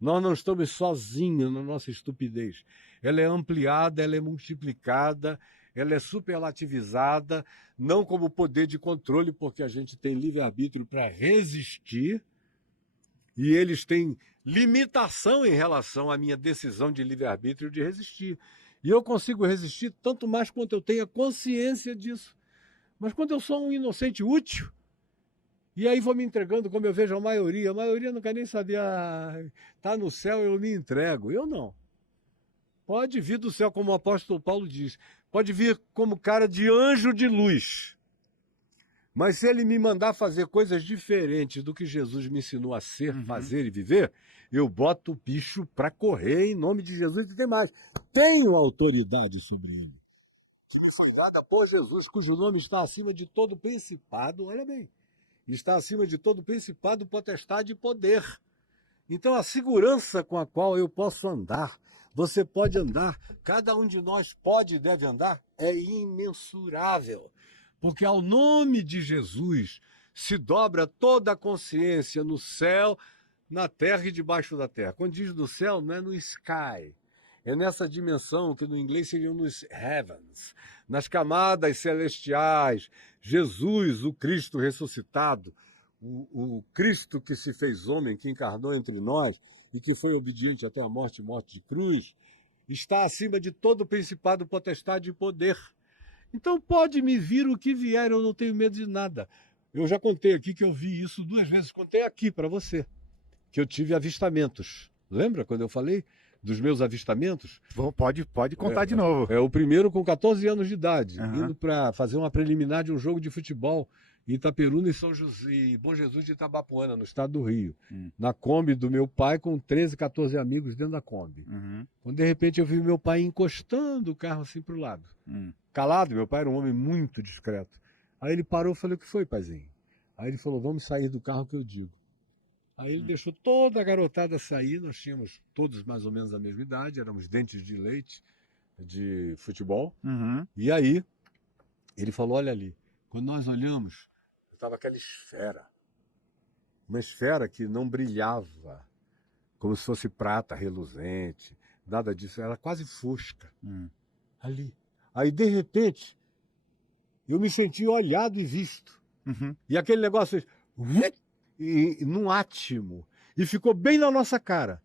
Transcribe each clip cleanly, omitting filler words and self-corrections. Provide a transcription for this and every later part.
Nós não estamos sozinhos na nossa estupidez. Ela é ampliada, ela é multiplicada, ela é superlativizada, não como poder de controle, porque a gente tem livre-arbítrio para resistir, e eles têm limitação em relação à minha decisão de livre-arbítrio de resistir. E eu consigo resistir tanto mais quanto eu tenha consciência disso. Mas quando eu sou um inocente útil, e aí vou me entregando, como eu vejo a maioria não quer nem saber, tá no céu, eu me entrego. Eu não. Pode vir do céu, como o apóstolo Paulo diz, pode vir como cara de anjo de luz. Mas se ele me mandar fazer coisas diferentes do que Jesus me ensinou a ser, fazer e viver, eu boto o bicho para correr em nome de Jesus e tem mais. Tenho autoridade sobre ele, que me foi dada por Jesus, cujo nome está acima de todo principado, olha bem, está acima de todo principado, potestade e poder. Então a segurança com a qual eu posso andar, você pode andar, cada um de nós pode e deve andar, é imensurável. Porque ao nome de Jesus se dobra toda a consciência no céu, na terra e debaixo da terra. Quando diz no céu, não é no sky. É nessa dimensão que no inglês seriam nos heavens, nas camadas celestiais. Jesus, o Cristo ressuscitado, o Cristo que se fez homem, que encarnou entre nós e que foi obediente até a morte de cruz, está acima de todo principado, potestade e poder. Então pode me vir o que vier, eu não tenho medo de nada. Eu já contei aqui que eu vi isso 2 vezes, contei aqui para você, que eu tive avistamentos. Lembra quando eu falei dos meus avistamentos? Pode contar de novo. O primeiro com 14 anos de idade, indo para fazer uma preliminar de um jogo de futebol em Itaperuna e São José, e Bom Jesus de Itabapuana, no estado do Rio. Na Kombi do meu pai, com 13, 14 amigos dentro da Kombi. Quando de repente eu vi meu pai encostando o carro assim para o lado. Calado, meu pai era um homem muito discreto. Aí ele parou e falou: o que foi, paizinho? Aí ele falou: vamos sair do carro que eu digo. Aí ele deixou toda a garotada sair, nós tínhamos todos mais ou menos a mesma idade, éramos dentes de leite de futebol. E aí ele falou: olha ali. Quando nós olhamos, estava aquela esfera. Uma esfera que não brilhava, como se fosse prata reluzente, nada disso, era quase fosca. Ali. Aí, de repente, eu me senti olhado e visto. E aquele negócio fez num átimo. E ficou bem na nossa cara.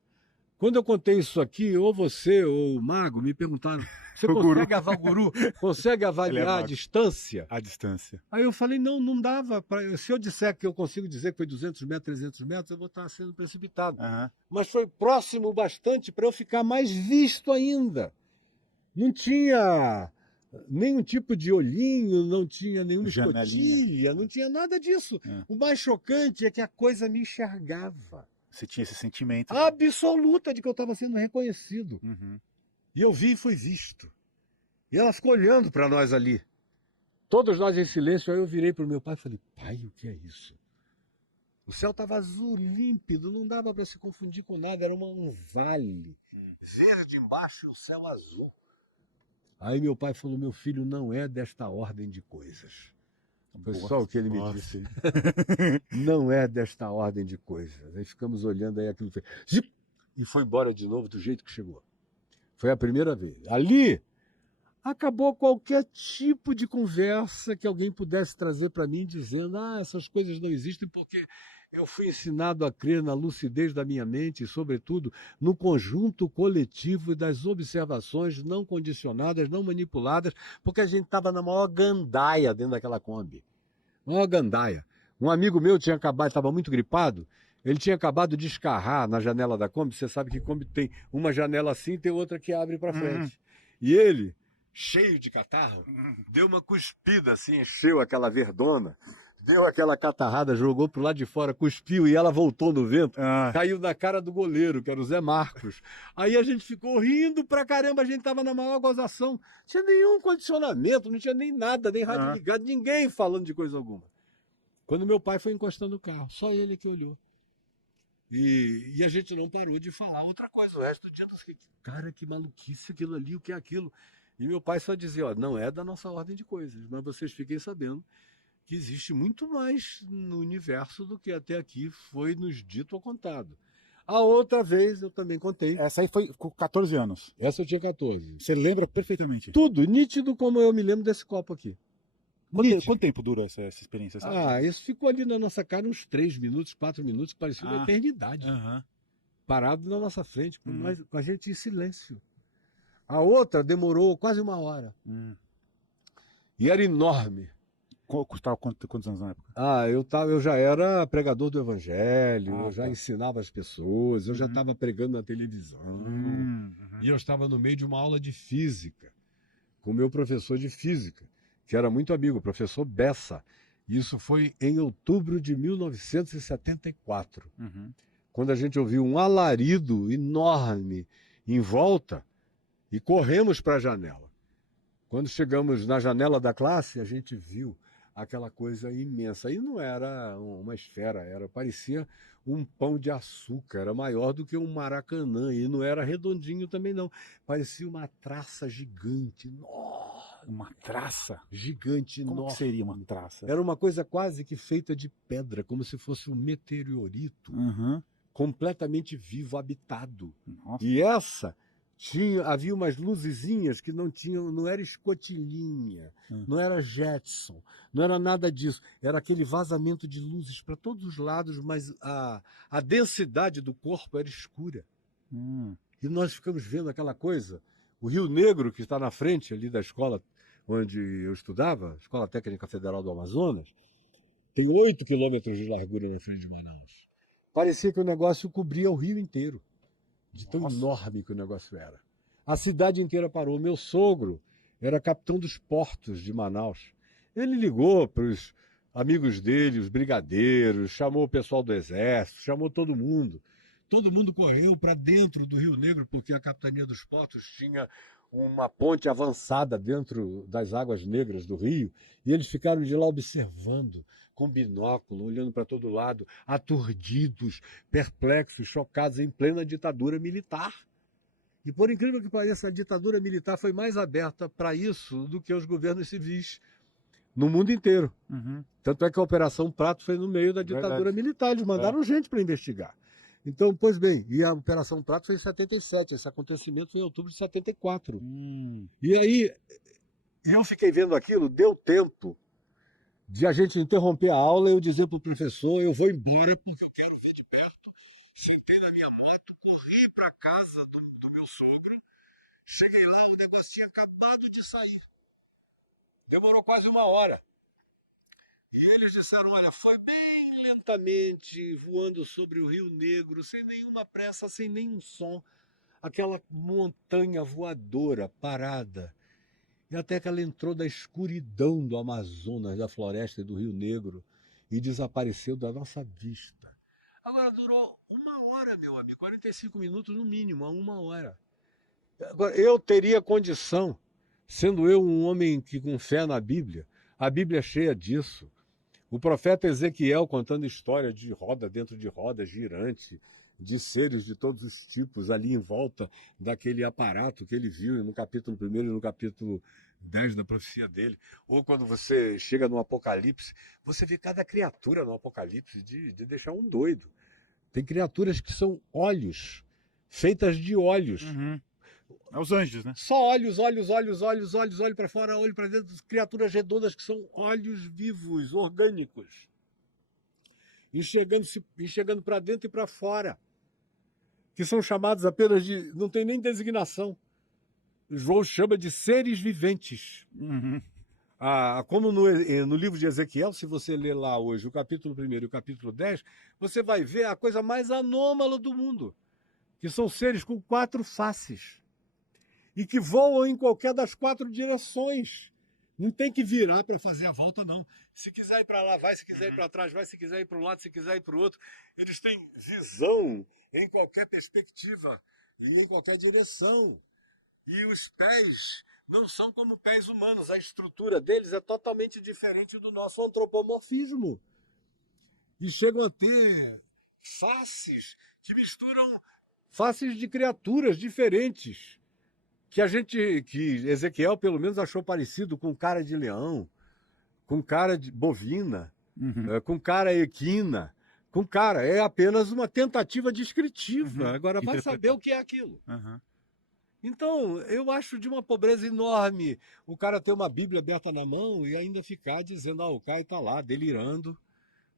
Quando eu contei isso aqui, ou você ou o Mago me perguntaram: você o guru consegue avaliar a distância? A distância. Aí eu falei: não dava. Se eu disser que eu consigo dizer que foi 200 metros, 300 metros, eu vou estar sendo precipitado. Mas foi próximo bastante para eu ficar mais visto ainda. Não tinha nenhum tipo de olhinho, não tinha nenhuma escotilha, não tinha nada disso. O mais chocante é que a coisa me enxergava. Você tinha esse sentimento absoluta de que eu estava sendo reconhecido. E eu vi e fui visto. E ela ficou olhando para nós ali. Todos nós em silêncio. Aí eu virei para o meu pai e falei: pai, o que é isso? O céu estava azul, límpido, não dava para se confundir com nada. Era um vale verde embaixo e o céu azul. Aí meu pai falou: meu filho, não é desta ordem de coisas. Foi só o que ele me disse. Não é desta ordem de coisas. Aí ficamos olhando, aí aquilo fez... E foi embora de novo do jeito que chegou. Foi a primeira vez. Ali, acabou qualquer tipo de conversa que alguém pudesse trazer para mim dizendo: essas coisas não existem porque eu fui ensinado a crer na lucidez da minha mente e, sobretudo, no conjunto coletivo das observações não condicionadas, não manipuladas, porque a gente estava na maior gandaia dentro daquela Kombi. Maior gandaia. Um amigo meu estava muito gripado, ele tinha acabado de escarrar na janela da Kombi. Você sabe que Kombi tem uma janela assim e tem outra que abre para frente. E ele, cheio de catarro, deu uma cuspida assim, encheu aquela verdona, deu aquela catarrada, jogou pro lado de fora, cuspiu e ela voltou no vento, caiu na cara do goleiro, que era o Zé Marcos. Aí a gente ficou rindo pra caramba, a gente tava na maior gozação. Não tinha nenhum condicionamento, não tinha nem nada, nem rádio ligado, ninguém falando de coisa alguma. Quando meu pai foi encostando o carro, só ele que olhou. E a gente não parou de falar outra coisa. O resto do dia, cara, que maluquice aquilo ali, o que é aquilo? E meu pai só dizia: não é da nossa ordem de coisas, mas vocês fiquem sabendo que existe muito mais no universo do que até aqui foi nos dito ou contado. A outra vez eu também contei. Essa aí foi com 14 anos. Essa eu tinha 14. Você lembra perfeitamente? Tudo, nítido como eu me lembro desse copo aqui. Quanto tempo durou essa experiência? Sabe? Isso ficou ali na nossa cara uns 3 minutos, 4 minutos, que parecia uma eternidade. Uhum. Parado na nossa frente, com a gente em silêncio. A outra demorou quase 1 hora. E era enorme. Custava quantos anos na época? Eu já era pregador do evangelho, eu já ensinava as pessoas, eu já estava pregando na televisão. E eu estava no meio de uma aula de física, com o meu professor de física, que era muito amigo, o professor Bessa. Isso foi em outubro de 1974, quando a gente ouviu um alarido enorme em volta e corremos para a janela. Quando chegamos na janela da classe, a gente viu aquela coisa imensa. E não era uma esfera, parecia um pão de açúcar, era maior do que um Maracanã, e não era redondinho também não. Parecia uma traça gigante. Nossa, uma traça? Gigante, Como enorme. Que seria uma traça? Era uma coisa quase que feita de pedra, como se fosse um meteorito, completamente vivo, habitado. Nossa. E havia umas luzezinhas que não era escotilhinha, não era Jetson, não era nada disso. Era aquele vazamento de luzes para todos os lados, mas a densidade do corpo era escura. E nós ficamos vendo aquela coisa. O Rio Negro, que está na frente ali da escola onde eu estudava, Escola Técnica Federal do Amazonas, tem 8 quilômetros de largura na frente de Manaus. Parecia que o negócio cobria o rio inteiro. De tão enorme que o negócio era. A cidade inteira parou. Meu sogro era capitão dos portos de Manaus. Ele ligou para os amigos dele, os brigadeiros, chamou o pessoal do exército, chamou todo mundo. Todo mundo correu para dentro do Rio Negro, porque a capitania dos portos tinha uma ponte avançada dentro das águas negras do rio, e eles ficaram de lá observando, com binóculo, olhando para todo lado, aturdidos, perplexos, chocados, em plena ditadura militar. E por incrível que pareça, a ditadura militar foi mais aberta para isso do que os governos civis no mundo inteiro. Tanto é que a Operação Prato foi no meio da ditadura militar, eles mandaram gente para investigar. Então, pois bem, e a Operação Prato foi em 77, esse acontecimento foi em outubro de 74. E aí, eu fiquei vendo aquilo, deu tempo de a gente interromper a aula e eu dizer para o professor, eu vou embora porque eu quero ver de perto. Sentei na minha moto, corri para a casa do meu sogro, cheguei lá, o negócio tinha acabado de sair. Demorou quase 1 hora. E eles disseram, olha, foi bem lentamente, voando sobre o Rio Negro, sem nenhuma pressa, sem nenhum som. Aquela montanha voadora, parada. E até que ela entrou da escuridão do Amazonas, da floresta e do Rio Negro, e desapareceu da nossa vista. Agora durou 1 hora, meu amigo, 45 minutos no mínimo, 1 hora. Agora, eu teria condição, sendo eu um homem que com fé na Bíblia, a Bíblia é cheia disso. O profeta Ezequiel contando história de roda dentro de roda, girante, de seres de todos os tipos ali em volta daquele aparato que ele viu no capítulo 1 e no capítulo 10 da profecia dele. Ou quando você chega no Apocalipse, você vê cada criatura no Apocalipse de deixar um doido. Tem criaturas que são olhos, feitas de olhos. É os anjos, né? Só olhos olho para fora, olho para dentro, criaturas redondas que são olhos vivos, orgânicos. Enxergando para dentro e para fora. Que são chamados apenas de... não tem nem designação. João chama de seres viventes. Como no livro de Ezequiel, se você ler lá hoje o capítulo 1 e o capítulo 10, você vai ver a coisa mais anômala do mundo. Que são seres com 4 faces. E que voam em qualquer das 4 direções. Não tem que virar para fazer a volta, não. Se quiser ir para lá, vai. Se quiser ir para trás, vai. Se quiser ir para um lado, se quiser ir para o outro. Eles têm visão em qualquer perspectiva e em qualquer direção. E os pés não são como pés humanos. A estrutura deles é totalmente diferente do nosso antropomorfismo. E chegam a ter faces que misturam faces de criaturas diferentes. Que Ezequiel, pelo menos, achou parecido com cara de leão, com cara de bovina, com cara equina, com cara. É apenas uma tentativa descritiva. Uhum. Agora, vai Interpretar. saber o que é aquilo. Aham. Então, eu acho de uma pobreza enorme o cara ter uma Bíblia aberta na mão e ainda ficar dizendo, o Caio está lá, delirando.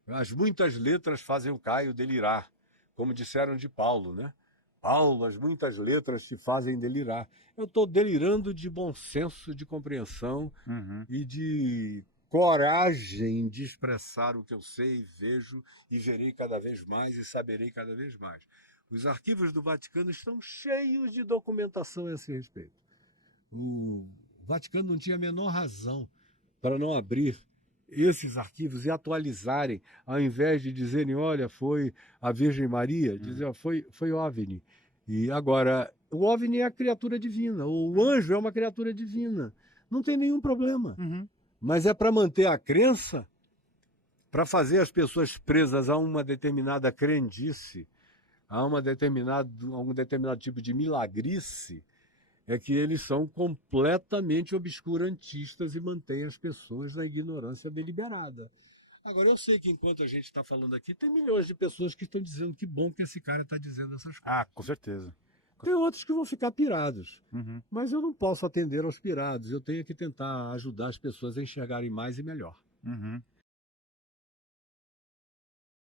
As muitas letras fazem o Caio delirar, como disseram de Paulo, né? Paulo, as muitas letras te fazem delirar. Eu estou delirando de bom senso, de compreensão Uhum. e de coragem de expressar o que eu sei, vejo e verei cada vez mais e saberei cada vez mais. Os arquivos do Vaticano estão cheios de documentação a esse respeito. O Vaticano não tinha a menor razão para não abrir esses arquivos e atualizarem, ao invés de dizerem, olha, foi a Virgem Maria, dizer, foi OVNI. E agora, o OVNI é a criatura divina, o anjo é uma criatura divina. Não tem nenhum problema. Uhum. Mas é para manter a crença, para fazer as pessoas presas a uma determinada crendice, a algum determinado tipo de milagrice, é que eles são completamente obscurantistas e mantêm as pessoas na ignorância deliberada. Agora, eu sei que enquanto a gente está falando aqui, tem milhões de pessoas que estão dizendo que bom que esse cara está dizendo essas coisas. Ah, com certeza. Tem outros que vão ficar pirados. Uhum. Mas eu não posso atender aos pirados, eu tenho que tentar ajudar as pessoas a enxergarem mais e melhor. Uhum.